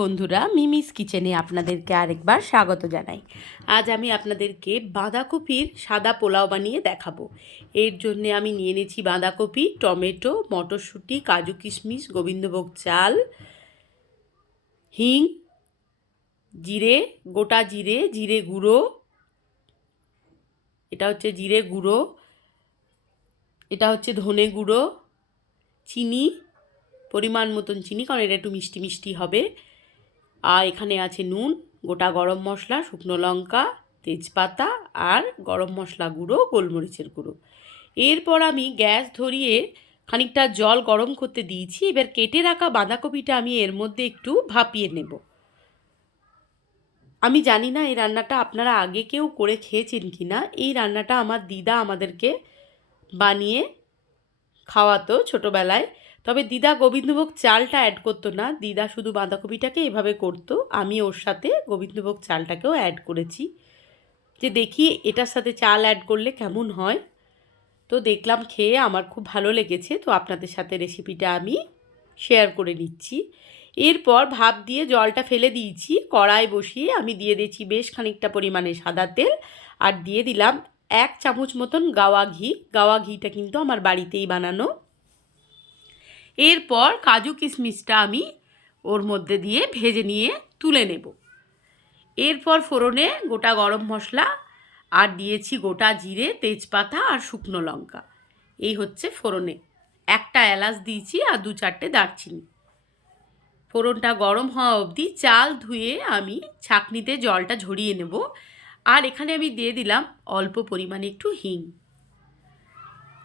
বন্ধুরা, মিমিস কিচেনে আপনাদেরকে আরেকবার স্বাগত জানাই। আজ আমি আপনাদেরকে বাঁধাকপির সাদা পোলাও বানিয়ে দেখাবো। এর জন্যে আমি নিয়ে নিয়েছি বাঁধাকপি, টমেটো, মটরশুঁটি, কাজু কিশমিশ, গোবিন্দভোগ চাল, হিং, জিরে, গোটা জিরে, জিরে গুঁড়ো, এটা হচ্ছে জিরে গুঁড়ো, এটা হচ্ছে ধনে গুঁড়ো, চিনি, পরিমাণ মতন চিনি, কারণ এটা একটু মিষ্টি মিষ্টি হবে। আর এখানে আছে নুন, গোটা গরম মশলা, শুকনো লঙ্কা, তেজপাতা আর গরম মশলা গুঁড়ো, গোলমরিচের গুঁড়ো। এরপর আমি গ্যাস ধরিয়ে খানিকটা জল গরম করতে দিয়েছি। এবার কেটে রাখা বাঁধাকপিটা আমি এর মধ্যে একটু ভাপিয়ে নেব। আমি জানি না এই রান্নাটা আপনারা আগে কেউ করে খেয়েছেন কি না। এই রান্নাটা আমার দিদা আমাদেরকে বানিয়ে খাওয়াতো ছোটোবেলায়। তবে দিদা গোবিন্দভোগ চালটা অ্যাড করতো না, দিদা শুধু বাঁধাকপিটাকে এভাবে করতো। আমি ওর সাথে গোবিন্দভোগ চালটাকেও অ্যাড করেছি, যে দেখি এটার সাথে চাল অ্যাড করলে কেমন হয়। তো দেখলাম, খেয়ে আমার খুব ভালো লেগেছে, তো আপনাদের সাথে রেসিপিটা আমি শেয়ার করে নিচ্ছি। এরপর ভাপ দিয়ে জলটা ফেলে দিয়েছি, কড়াই বসিয়ে আমি দিয়ে দিয়েছি বেশ খানিকটা পরিমাণে সাদা তেল, আর দিয়ে দিলাম 1 চামচ মতন গাওয়া ঘি। গাওয়া ঘিটা কিন্তু আমার বাড়িতেই বানানো। এরপর কাজু কিশমিশটা আমি ওর মধ্যে দিয়ে ভেজে নিয়ে তুলে নেব। এরপর ফোড়নে গোটা গরম মশলা আর দিয়েছি গোটা জিরে, তেজপাতা আর শুকনো লঙ্কা। এই হচ্ছে ফোড়নে। একটা এলাচ দিয়েছি আর 2-4টে দারচিনি। ফোড়নটা গরম হওয়া অবধি চাল ধুয়ে আমি ছাঁকনিতে জলটা ঝরিয়ে নেব। আর এখানে আমি দিয়ে দিলাম অল্প পরিমাণে একটু হিং।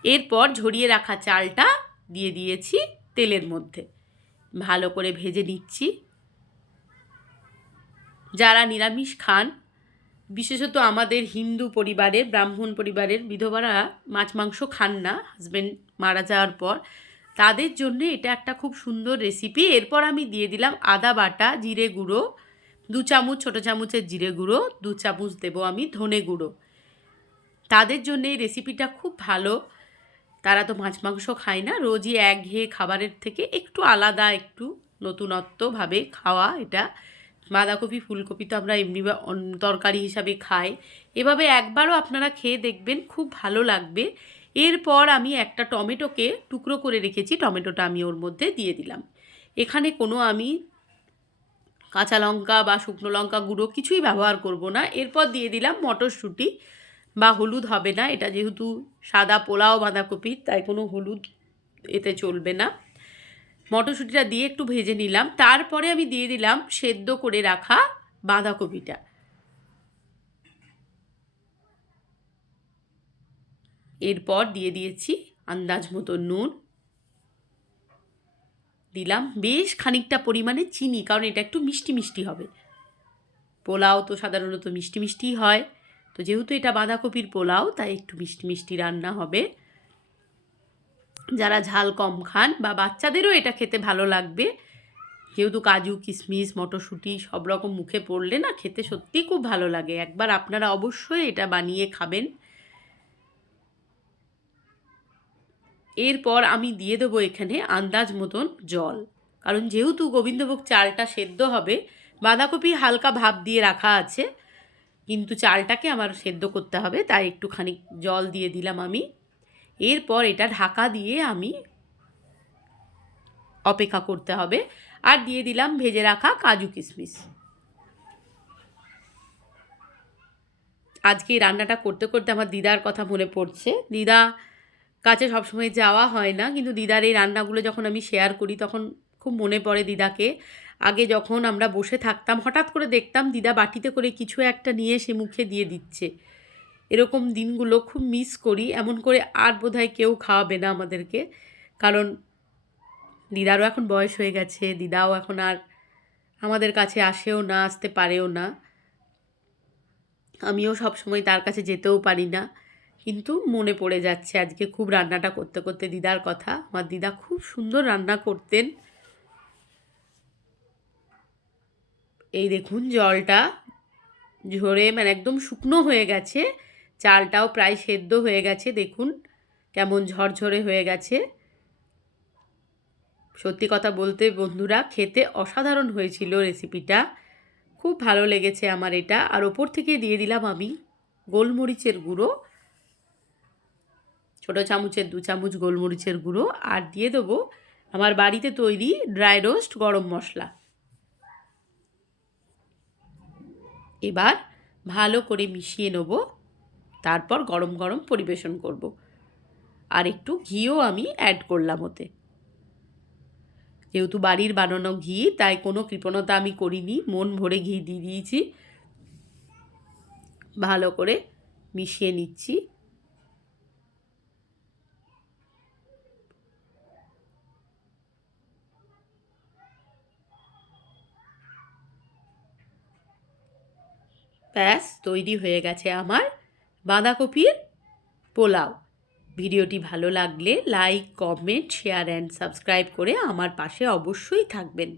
এরপর ঝরিয়ে রাখা চালটা দিয়ে দিয়েছি তেলের মধ্যে, ভালো করে ভেজে নিচ্ছি। যারা নিরামিষ খান, বিশেষত আমাদের হিন্দু পরিবারের, ব্রাহ্মণ পরিবারের বিধবারা মাছ মাংস খান না হাজব্যান্ড মারা যাওয়ার পর, তাদের জন্য এটা একটা খুব সুন্দর রেসিপি। এরপর আমি দিয়ে দিলাম আদা বাটা, জিরে গুঁড়ো 2 চামচ, ছোটো চামচের জিরে গুঁড়ো 2 চামচ দেবো আমি ধনে গুঁড়ো। তাদের জন্য এই রেসিপিটা খুব ভালো। তারা তো মাছ মাংস খায় না, রোজই একঘেয়ে খাবারের থেকে একটু আলাদা, একটু নতুনত্বভাবে খাওয়া এটা। বাঁধাকপি, ফুলকপি তো আমরা এমনি তরকারি হিসাবে খাই। এভাবে একবারও আপনারা খেয়ে দেখবেন, খুব ভালো লাগবে। এরপর আমি একটা টমেটোকে টুকরো করে রেখেছি, টমেটোটা আমি ওর মধ্যে দিয়ে দিলাম। এখানে কোনো আমি কাঁচা লঙ্কা বা শুকনো লঙ্কা গুঁড়ো কিছুই ব্যবহার করব না। এরপর দিয়ে দিলাম মটরশুঁটি, বা হলুদ হবে না, এটা যেহেতু সাদা পোলাও বাঁধাকপির, তাই কোনো হলুদ এতে চলবে না। মটরশুঁটিটা দিয়ে একটু ভেজে নিলাম। তারপরে আমি দিয়ে দিলাম সেদ্ধ করে রাখা বাঁধাকপিটা। এরপর দিয়ে দিয়েছি আন্দাজ মতো নুন, দিলাম বেশ খানিকটা পরিমাণে চিনি, কারণ এটা একটু মিষ্টি মিষ্টি হবে। পোলাও তো সাধারণত মিষ্টি মিষ্টিই হয়, তো যেহেতু এটা বাঁধাকপির পোলাও, তাই একটু মিষ্টি মিষ্টি রান্না হবে। যারা ঝাল কম খান বা বাচ্চাদেরও এটা খেতে ভালো লাগবে, যেহেতু কাজু কিশমিশ মটরশুঁটি সব রকম মুখে পড়লে না খেতে সত্যিই খুব ভালো লাগে। একবার আপনারা অবশ্যই এটা বানিয়ে খাবেন। এরপর আমি দিয়ে দেবো এখানে আন্দাজ মতন জল, কারণ যেহেতু গোবিন্দভোগ চালটা সেদ্ধ হবে, বাঁধাকপি হালকা ভাপ দিয়ে রাখা আছে, কিন্তু চালটাকে আমার সেদ্ধ করতে হবে, তাই একটুখানি জল দিয়ে দিলাম আমি। এরপর এটা ঢাকা দিয়ে আমি অপেক্ষা করতে হবে। আর দিয়ে দিলাম ভেজে রাখা কাজু কিশমিশ। আজকে এই রান্নাটা করতে করতে আমার দিদার কথা মনে পড়ছে। দিদা কাছে সবসময় যাওয়া হয় না, কিন্তু দিদার এই রান্নাগুলো যখন আমি শেয়ার করি তখন খুব মনে পড়ে দিদাকে। আগে যখন আমরা বসে থাকতাম, হঠাৎ করে দেখতাম দিদা বাটিতে করে কিছু একটা নিয়ে সে মুখে দিয়ে দিচ্ছে। এরকম দিনগুলো খুব মিস করি। এমন করে আর বোধহয় কেউ খাওয়াবে না আমাদেরকে, কারণ দিদারও এখন বয়স হয়ে গেছে। দিদাও এখন আর আমাদের কাছে আসেও না, আসতে পারেও না। আমিও সবসময় তার কাছে যেতেও পারি না, কিন্তু মনে পড়ে যাচ্ছে আজকে খুব রান্নাটা করতে করতে দিদার কথা। আমার দিদা খুব সুন্দর রান্না করতেন। এই দেখুন জলটা ঝরে মানে একদম শুকনো হয়ে গেছে, চালটাও প্রায় সেদ্ধ হয়ে গেছে। দেখুন কেমন ঝরঝরে হয়ে গেছে। সত্যি কথা বলতে বন্ধুরা, খেতে অসাধারণ হয়েছিল রেসিপিটা। খুব ভালো লেগেছে আমার এটা। আর ওপর থেকে দিয়ে দিলাম আমি গোলমরিচের গুঁড়ো, ছোটো চামচের 2 চামচ গোলমরিচের গুঁড়ো, আর দিয়ে দেবো আমার বাড়িতে তৈরি ড্রাই রোস্ট গরম মশলা। এবার ভালো করে মিশিয়ে নেব, তারপর গরম গরম পরিবেশন করব। আর একটু ঘিও আমি অ্যাড করলাম ওতে। যেহেতু বাড়ির বানানো ঘি, তাই কোনো কৃপণতা আমি করিনি, মন ভরে ঘি দিয়ে দিয়েছি। ভালো করে মিশিয়ে নিচ্ছি। ব্যাস তৈরি হয়ে গেছে আমার বাঁধাকপির পোলাও। ভিডিওটি ভালো লাগলে like, comment, share and subscribe করে আমার পাশে অবশ্যই থাকবেন।